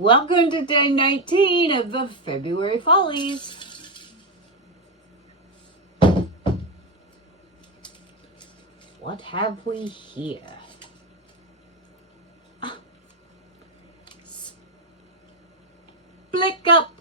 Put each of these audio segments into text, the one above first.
Welcome to day 19 of the February Follies. What have we here? Flick up.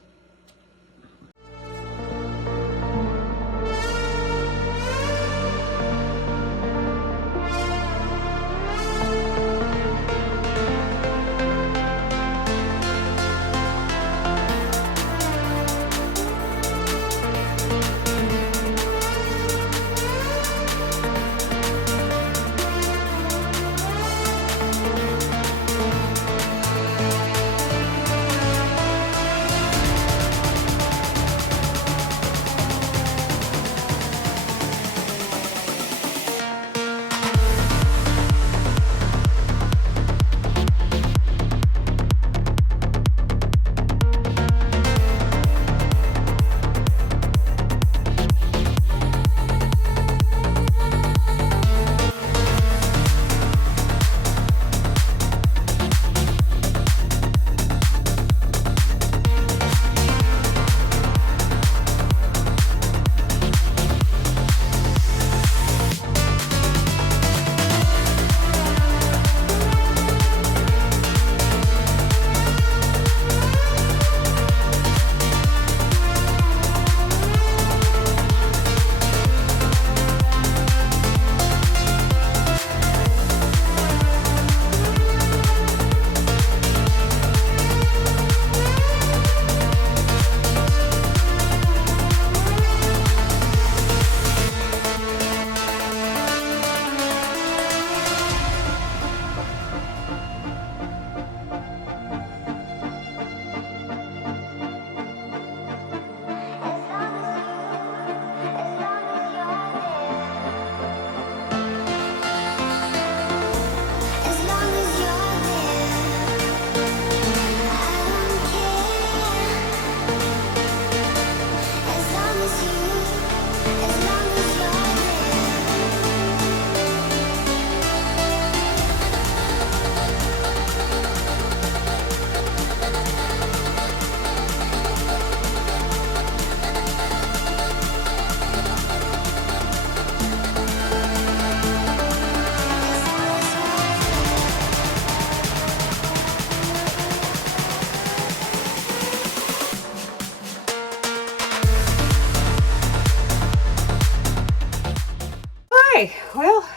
Well,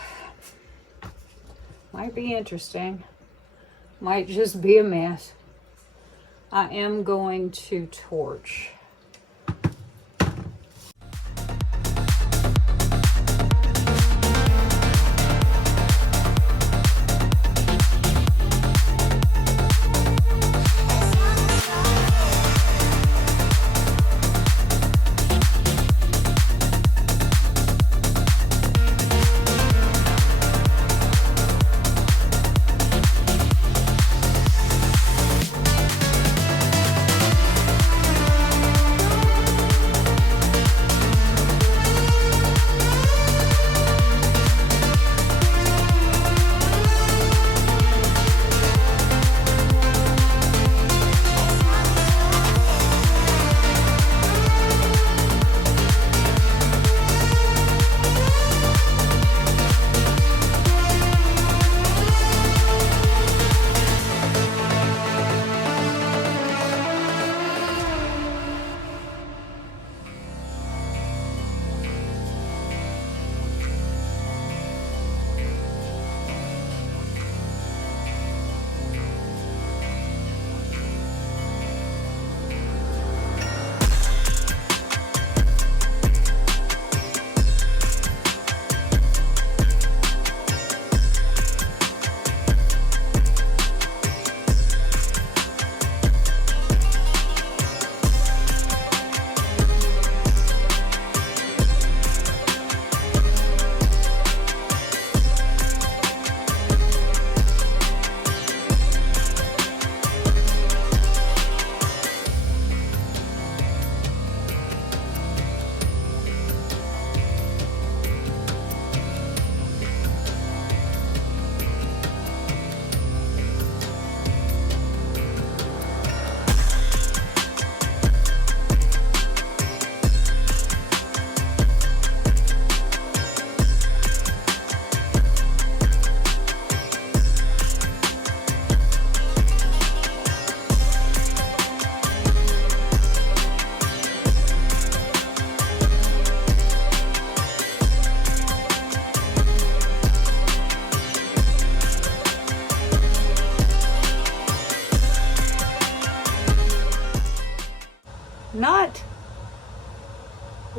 might be interesting. Might just be a mess. I am going to torch.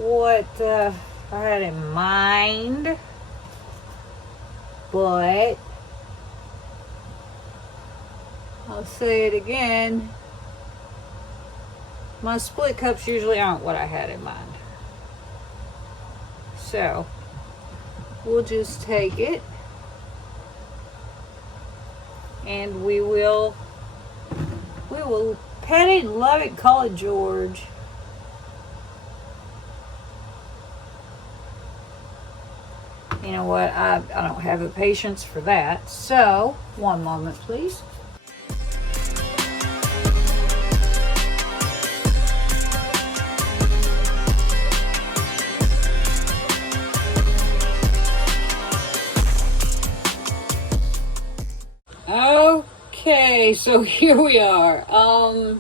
what I had in mind, but I'll say it again. My split cups usually aren't what I had in mind. So we'll just take it and we will pet it, love it, call it George. You know what? I don't have the patience for that. So, one moment, please. Okay, so here we are. I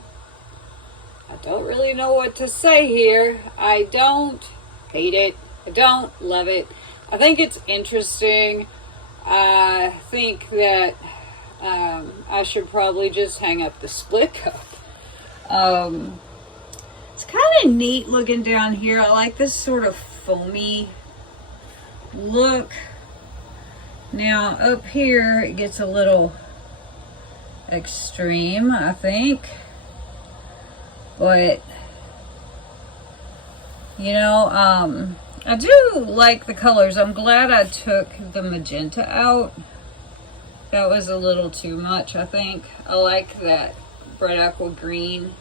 don't really know what to say here. I don't hate it. I don't love it. I think it's interesting. I think that I should probably just hang up the split cup. It's kind of neat looking down here. I like this sort of foamy look. Now up here it gets a little extreme, I think. But you know, I do like the colors. I'm glad I took the magenta out. That was a little too much, I think. I like that bright aqua green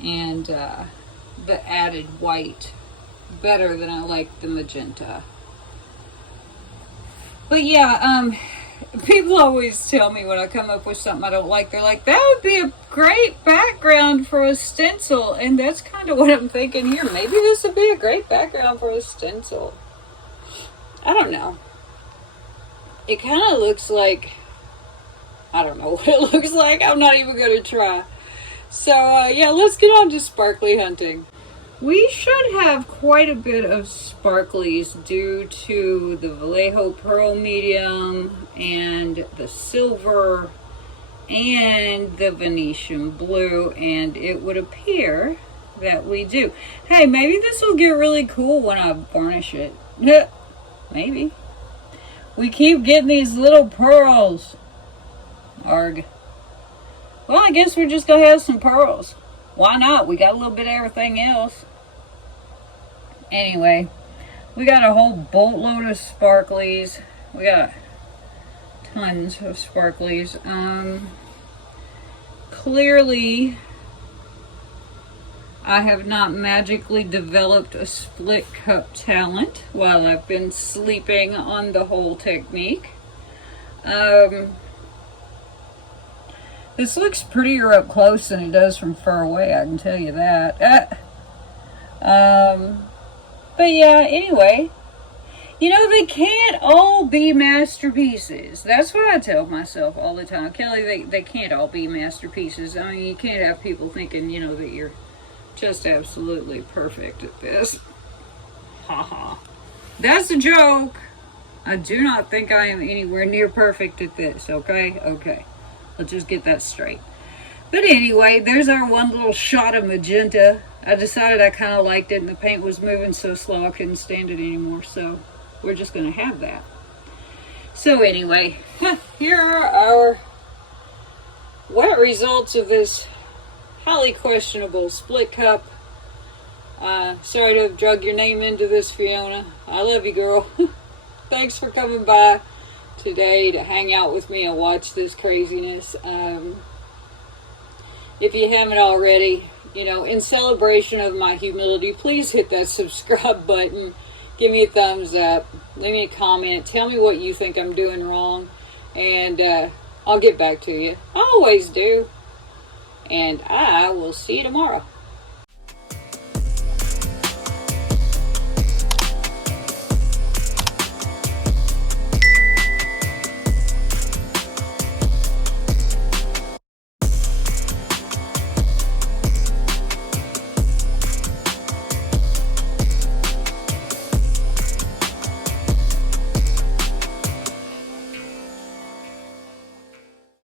and the added white better than I like the magenta. But yeah, people always tell me when I come up with something I don't like, they're like, that would be a great background for a stencil. And that's kind of what I'm thinking here. Maybe this would be a great background for a stencil. I don't know. It kind of looks like, I don't know what it looks like. I'm not even going to try. So yeah, let's get on to sparkly hunting. We should have quite a bit of sparklies due to the Vallejo Pearl Medium and the silver and the Venetian blue, and it would appear that we do. Hey, maybe this will get really cool when I varnish it. Maybe. We keep getting these little pearls. Arg. Well, I guess we're just going to have some pearls. Why not? We got a little bit of everything else. Anyway, we got a whole boatload of sparklies. We got tons of sparklies. Clearly, I have not magically developed a split cup talent while I've been sleeping on the whole technique. This looks prettier up close than it does from far away, I can tell you that. But yeah, anyway, you know, they can't all be masterpieces. That's what I tell myself all the time. Kelly, they can't all be masterpieces. I mean, you can't have people thinking, you know, that you're just absolutely perfect at this. Haha. That's a joke. I do not think I am anywhere near perfect at this, okay? Okay. Let's just get that straight. But anyway, there's our one little shot of magenta. I decided I kind of liked it, and the paint was moving so slow I couldn't stand it anymore, so we're just going to have that. So anyway, here are our wet results of this highly questionable split cup. Sorry to have drug your name into this, Fiona. I love you, girl. Thanks for coming by today to hang out with me and watch this craziness. If you haven't already, you know, in celebration of my humility, please hit that subscribe button. Give me a thumbs up. Leave me a comment. Tell me what you think I'm doing wrong. And I'll get back to you. I always do. And I will see you tomorrow.